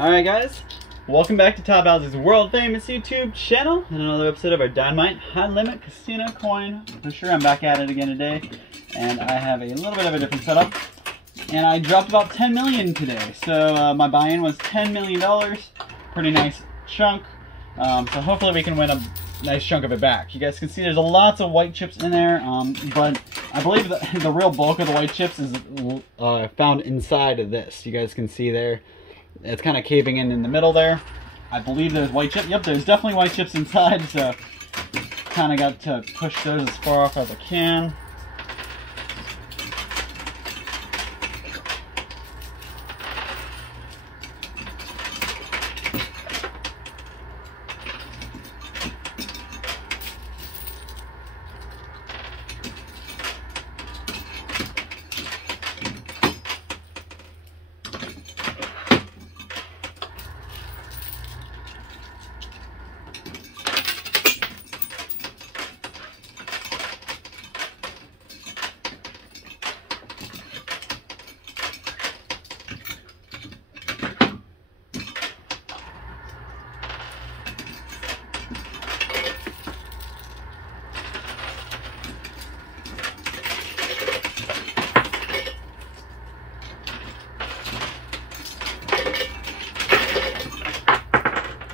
Alright guys, welcome back to Top Owl's world famous YouTube channel and another episode of our Dynamite High Limit Casino Coin. For sure, I'm back at it again today, and I have a little bit of a different setup. And I dropped about 10 million today, so my buy-in was $10 million. Pretty nice chunk, so hopefully we can win a nice chunk of it back. You guys can see there's lots of white chips in there, but I believe that the real bulk of the white chips is found inside of this. You guys can see there. It's kind of caving in the middle there. I believe there's white chips. Yep, there's definitely white chips inside, so kind of got to push those as far off as I can.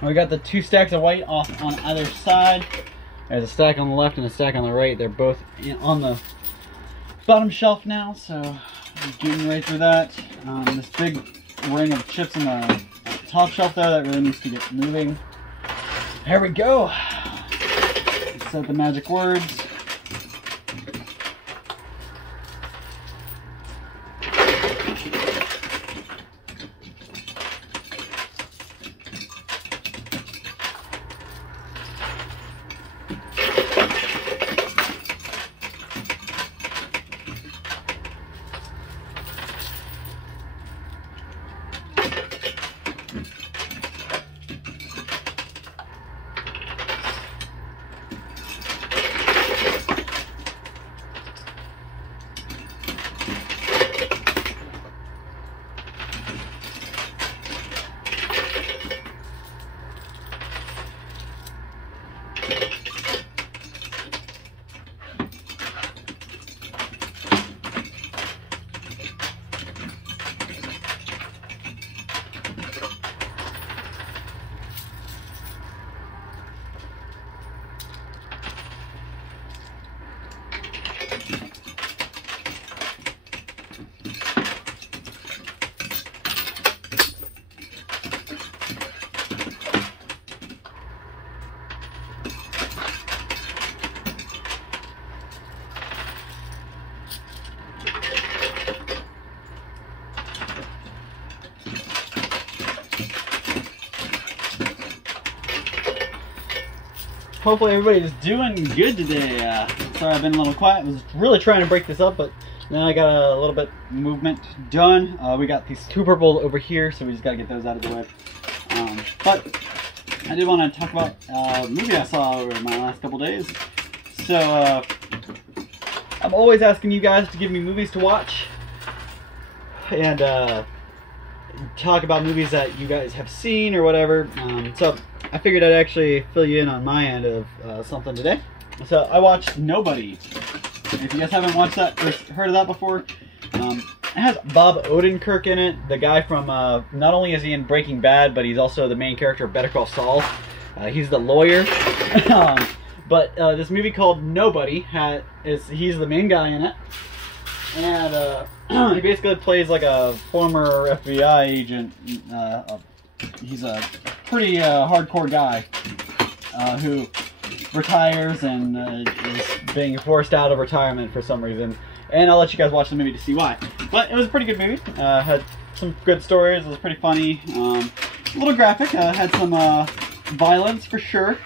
We got the two stacks of white off on either side. There's a stack on the left and a stack on the right. They're both on the bottom shelf now, so I'm getting right through that. This big ring of chips on the top shelf there, that really needs to get moving. There we go. Set the magic words. Hopefully everybody's doing good today. Sorry I've been a little quiet. I was really trying to break this up, but then I got a little bit movement done. We got these two purple over here, so we just got to get those out of the way. But I did want to talk about a movie I saw over my last couple days. So I'm always asking you guys to give me movies to watch and talk about movies that you guys have seen or whatever. So I figured I'd actually fill you in on my end of something today. So I watched Nobody. If you guys haven't watched that or heard of that before, it has Bob Odenkirk in it. The guy from, not only is he in Breaking Bad, but he's also the main character of Better Call Saul. He's the lawyer. But this movie called Nobody, he's the main guy in it. And he basically plays like a former FBI agent. He's a pretty hardcore guy who retires and is being forced out of retirement for some reason. And I'll let you guys watch the movie to see why. But it was a pretty good movie. Had some good stories. It was pretty funny. A little graphic. Had some violence for sure.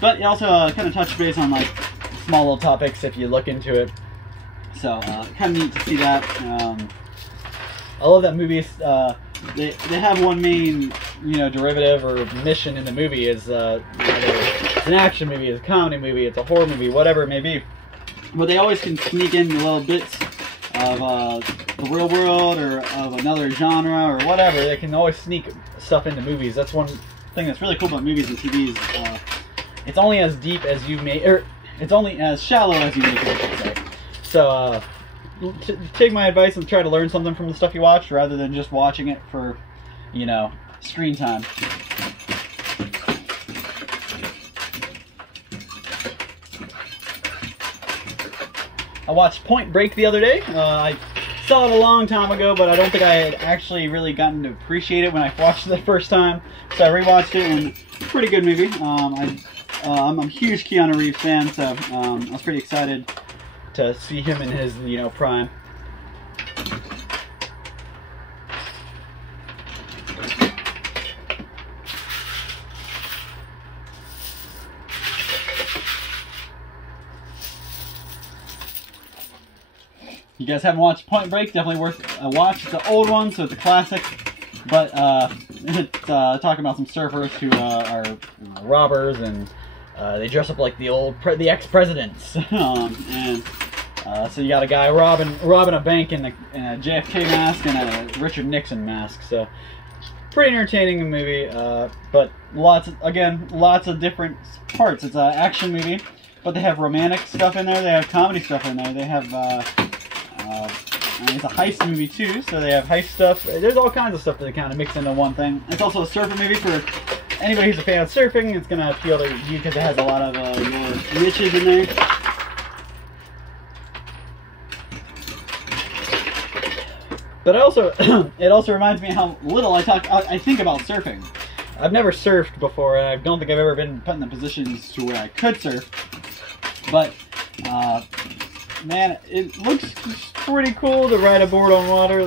But it also kind of touched base on like small little topics if you look into it. So kind of neat to see that. I love that movie. They have one main, derivative or mission in the movie is it's an action movie, it's a comedy movie, it's a horror movie, whatever it may be. But they always can sneak in little bits of the real world or of another genre or whatever. They can always sneak stuff into movies. That's one thing that's really cool about movies and TVs. It's only as deep as you make, or it's only as shallow as you make it, I should say. So take my advice and try to learn something from the stuff you watch rather than just watching it for, you know, screen time. I watched Point Break the other day. I saw it a long time ago, but I don't think I had actually really gotten to appreciate it when I watched it the first time. So I rewatched it, and pretty good movie. I'm a huge Keanu Reeves fan, so I was pretty excited to see him in his, you know, prime. You guys haven't watched Point Break, definitely worth a watch. It's an old one, so it's a classic. But it's talking about some surfers who are robbers, and they dress up like the ex-presidents. So you got a guy robbing a bank in a JFK mask and a Richard Nixon mask. So pretty entertaining movie, but lots of different parts. It's an action movie, but they have romantic stuff in there. They have comedy stuff in there. They have it's a heist movie too, so they have heist stuff. There's all kinds of stuff that they kind of mix into one thing. It's also a surfer movie for anybody who's a fan of surfing. It's going to appeal to you because it has a lot of your niches in there. But it also reminds me how little I think about surfing. I've never surfed before, and I don't think I've ever been put in the positions to where I could surf. But man, it looks pretty cool to ride a board on water,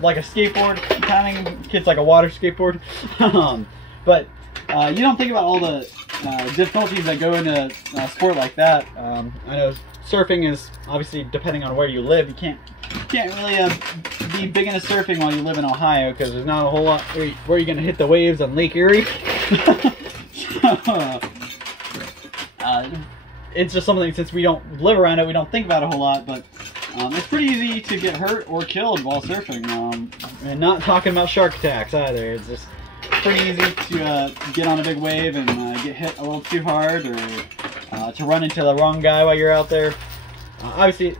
like a skateboard. Kind of, it's like a water skateboard. But you don't think about all the difficulties that go into a sport like that. I know surfing is obviously, depending on where you live, you can't really be big into surfing while you live in Ohio, because there's not a whole lot where you're going to hit the waves on Lake Erie. It's just something, since we don't live around it, we don't think about it a whole lot, but it's pretty easy to get hurt or killed while surfing. And not talking about shark attacks either. It's just pretty easy to get on a big wave and get hit a little too hard, or to run into the wrong guy while you're out there. Obviously,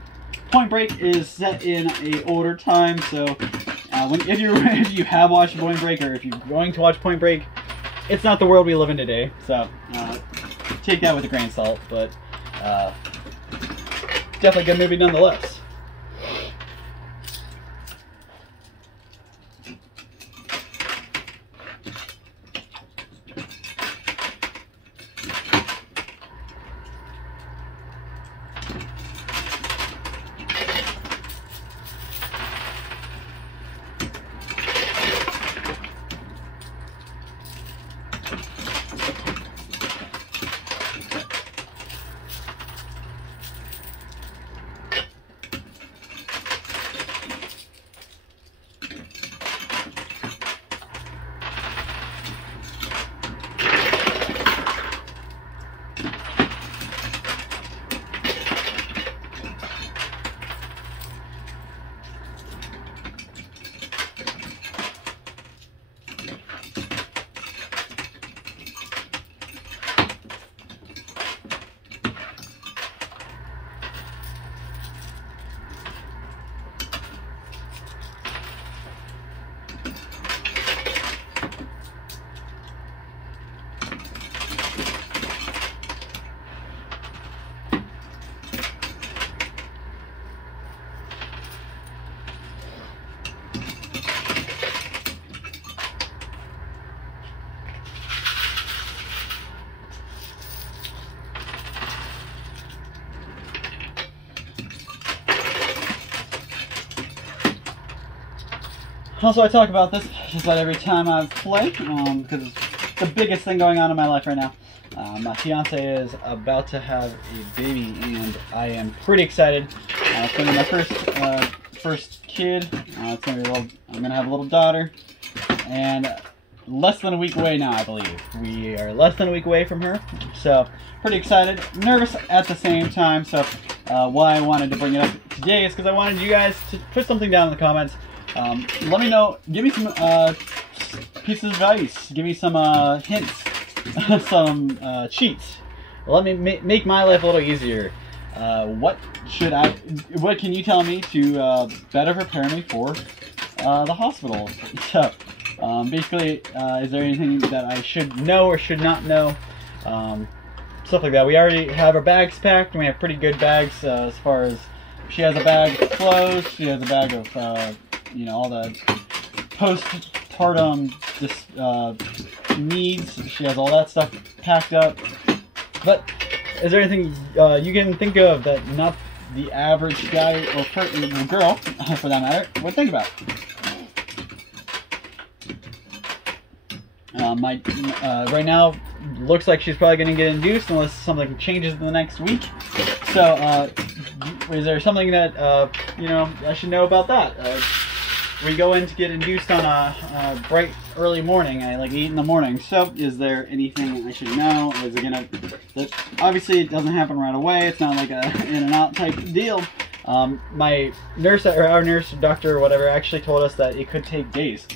Point Break is set in a older time, so if you have watched Point Break, or if you're going to watch Point Break, it's not the world we live in today. So take that with a grain of salt, but definitely a good movie nonetheless. Also, I talk about this just about every time I play, because it's the biggest thing going on in my life right now. My fiance is about to have a baby, and I am pretty excited. It's going to be my first kid. It's going to be I'm going to have a little daughter, and less than a week away now, I believe. We are less than a week away from her, so pretty excited. Nervous at the same time, so why I wanted to bring it up today is because I wanted you guys to put something down in the comments. Let me know, give me some pieces of advice, give me some hints, some cheats. Let me make my life a little easier. What can you tell me to better prepare me for the hospital? So, basically, is there anything that I should know or should not know? Stuff like that. We already have our bags packed, and we have pretty good bags as far as she has a bag of clothes, she has a bag of, you know, all the postpartum needs. She has all that stuff packed up. But is there anything you can think of that not the average guy or girl, for that matter, would think about? Right now, looks like she's probably going to get induced unless something changes in the next week. So, is there something that you know, I should know about that? We go in to get induced on a bright early morning. I like 8 in the morning. So, is there anything I should know? Is it gonna? Obviously, it doesn't happen right away. It's not like a in and out type deal. My nurse, or our nurse, doctor, or whatever, actually told us that it could take days.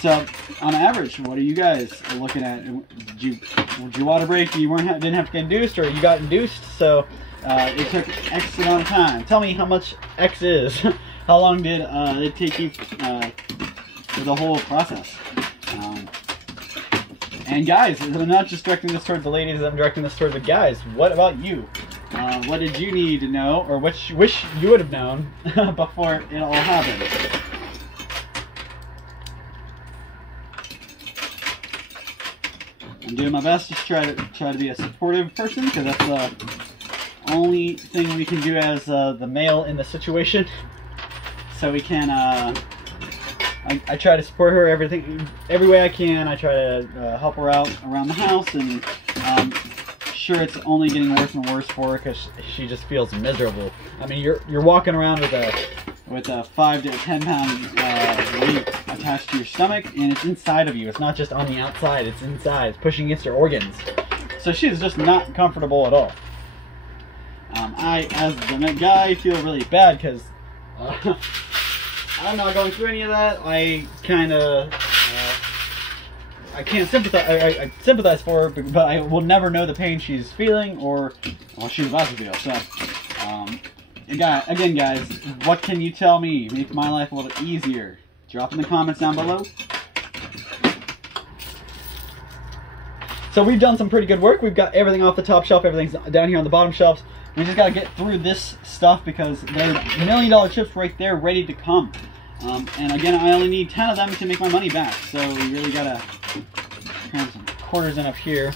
So, on average, what are you guys looking at? Did you water break? You didn't have to get induced, or you got induced? So, it took X amount of time. Tell me how much X is. How long did it take you for the whole process? And guys, I'm not just directing this towards the ladies, I'm directing this towards the guys. What about you? What did you need to know, or wish you would have known before it all happened? I'm doing my best to try to be a supportive person, because that's the only thing we can do as the male in the situation. So we can, I try to support her every way I can. I try to help her out around the house, and sure, it's only getting worse and worse for her because she just feels miserable. I mean, you're walking around with a 5 to 10 pound weight attached to your stomach, and it's inside of you. It's not just on the outside, it's inside. It's pushing against your organs. So she's just not comfortable at all. I, as the guy, feel really bad because I'm not going through any of that. I kind of, I can't sympathize. I sympathize for her, but I will never know the pain she's feeling or she's about to feel. So, again, guys, what can you tell me? Make my life a little easier. Drop in the comments down below. So we've done some pretty good work. We've got everything off the top shelf. Everything's down here on the bottom shelves. We just got to get through this stuff because there are $1 million chips right there ready to come. And again, I only need 10 of them to make my money back. So we really got to cram some quarters in up here.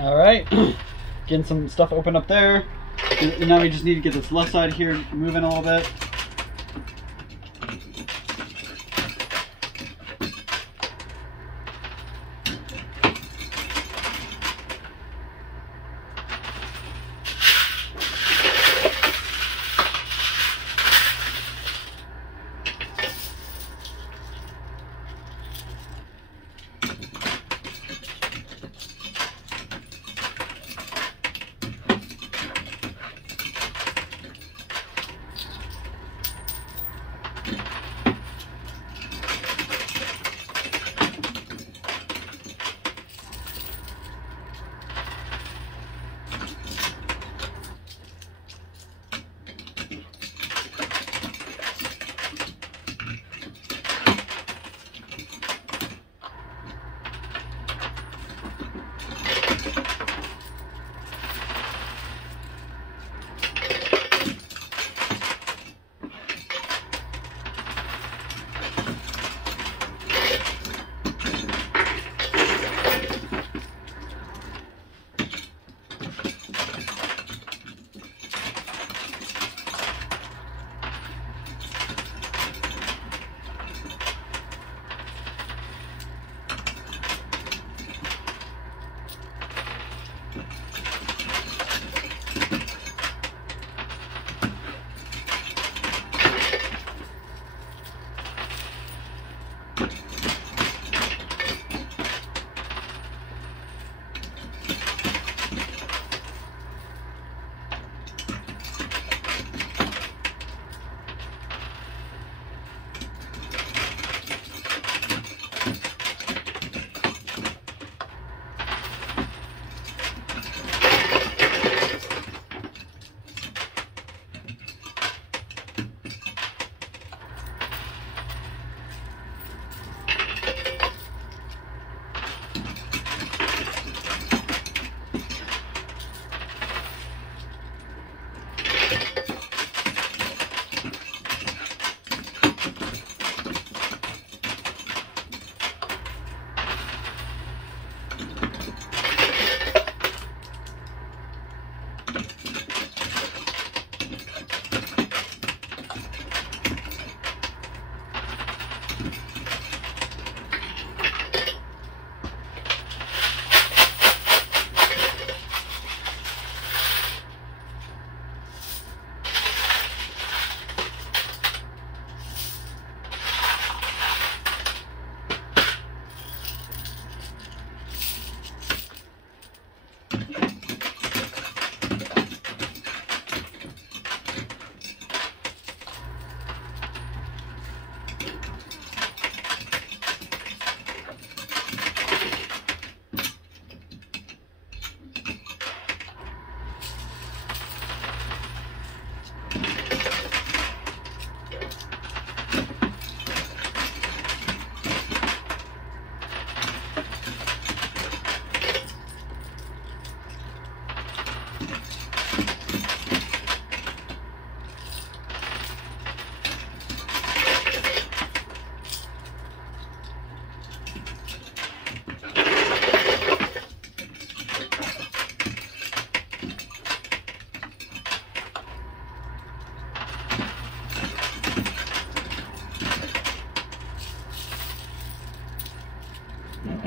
All right, getting some stuff open up there. And now we just need to get this left side here moving a little bit.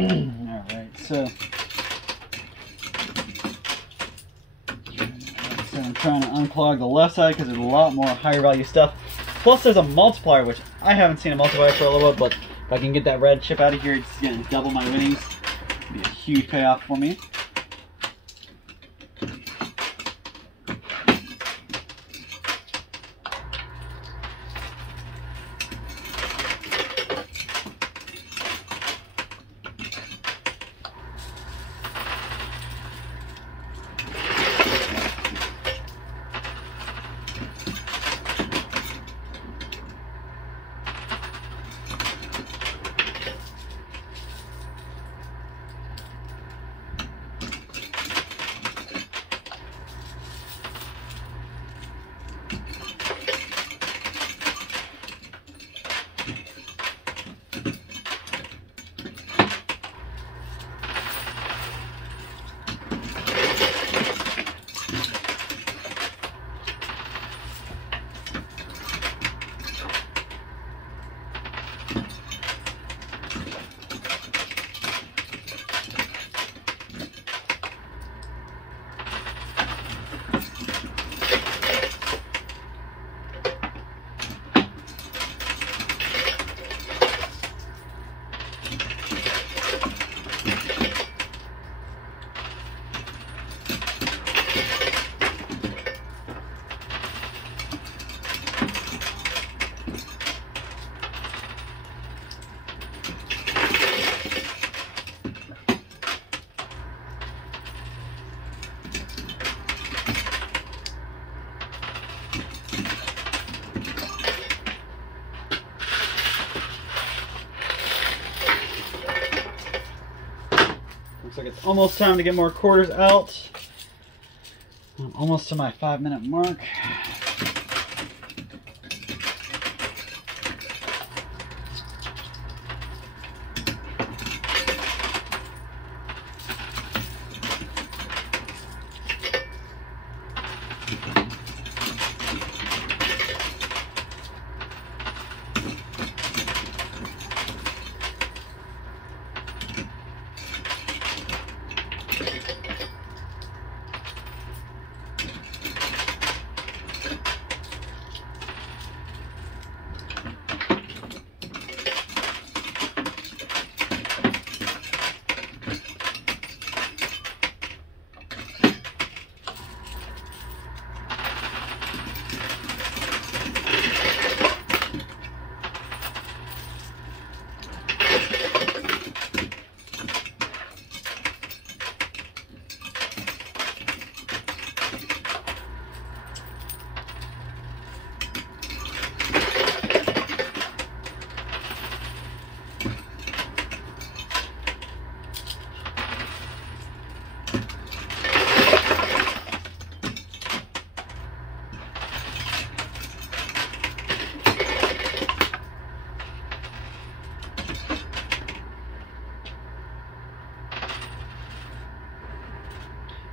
Alright, so I'm trying to unclog the left side because there's a lot more higher value stuff. Plus there's a multiplier, which I haven't seen a multiplier for a little bit, but if I can get that red chip out of here, it's going to double my winnings. It'll be a huge payoff for me. Looks like it's almost time to get more quarters out. I'm almost to my 5-minute mark.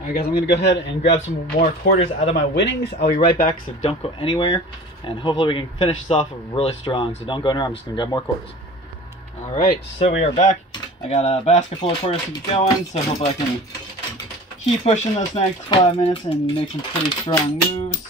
Alright guys, I'm going to go ahead and grab some more quarters out of my winnings. I'll be right back, so don't go anywhere. And hopefully we can finish this off really strong, so don't go anywhere. I'm just going to grab more quarters. Alright, so we are back. I got a basket full of quarters to get going, so hopefully I can keep pushing this next 5 minutes and make some pretty strong moves.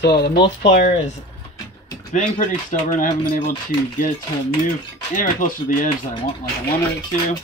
So the multiplier is being pretty stubborn. I haven't been able to get it to move anywhere close to the edge that I wanted it to.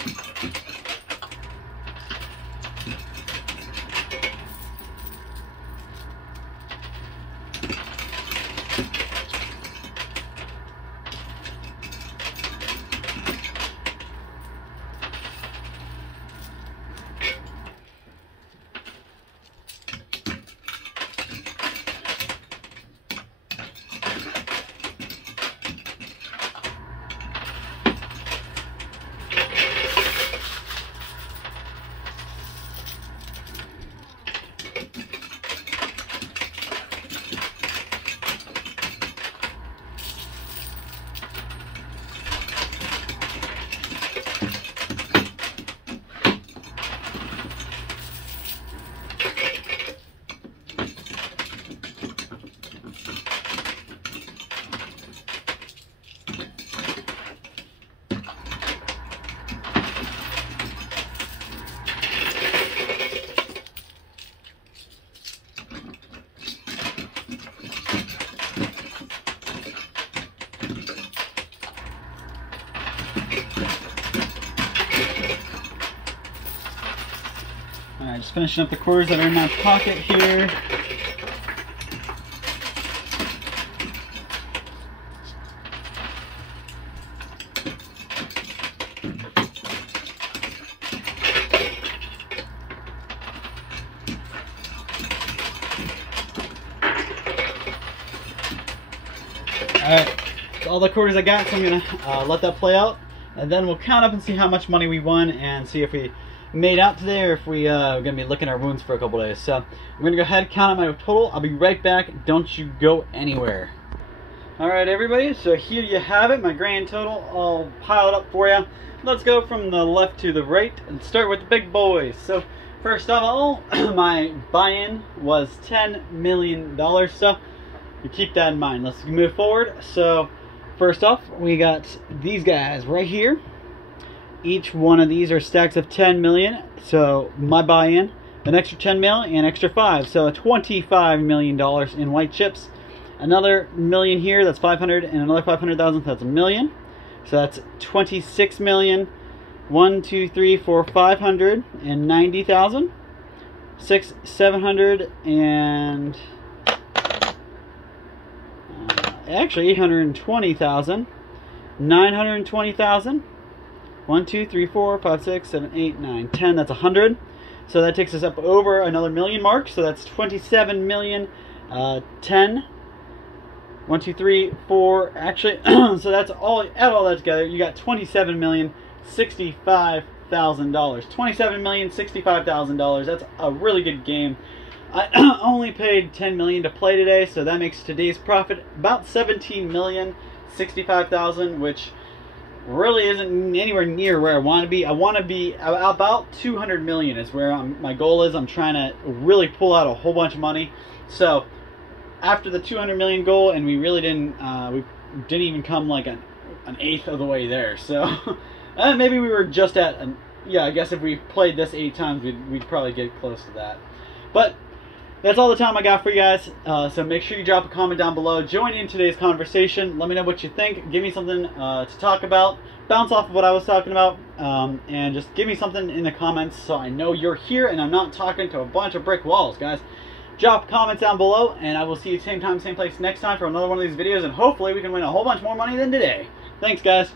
Alright, just finishing up the quarters that are in my pocket here. Alright, so all the quarters I got, so I'm going to let that play out. And then we'll count up and see how much money we won and see if we made out today or if we are going to be licking our wounds for a couple days. So I'm going to go ahead and count out my total. I'll be right back. Don't you go anywhere. Alright everybody, so here you have it, my grand total all piled up for you. Let's go from the left to the right and start with the big boys. So first of all, my buy-in was $10 million. So you keep that in mind. Let's move forward. So first off, we got these guys right here. Each one of these are stacks of 10 million. So my buy-in, an extra 10 mil and extra 5. So $25 million in white chips. Another million here, that's 500, and another 500,000, that's a million. So that's 26 million. 1, 2, 3, 4, 590,000. 6, 700, and actually 820,000. 920,000. 1, 2, 3, 4, 5, 6, 7, 8, 9, 10. That's 100. So that takes us up over another million mark. So that's 27 million. 10. 1, 2, 3, 4. Actually, so that's all. Add all that together, you got $27,065,000. $27,065,000. That's a really good game. I only paid $10 million to play today, so that makes today's profit about $17,065,000, which really isn't anywhere near where I want to be. I want to be about 200 million is where my goal is. I'm trying to really pull out a whole bunch of money. So after the 200 million goal, and we really didn't even come like an eighth of the way there. So maybe we were just at yeah, I guess if we played this 8 times, we'd probably get close to that. But that's all the time I got for you guys. So make sure you drop a comment down below. Join in today's conversation. Let me know what you think. Give me something to talk about. Bounce off of what I was talking about. And just give me something in the comments so I know you're here and I'm not talking to a bunch of brick walls, guys. Drop comments down below, and I will see you same time, same place next time for another one of these videos, and hopefully we can win a whole bunch more money than today. Thanks, guys.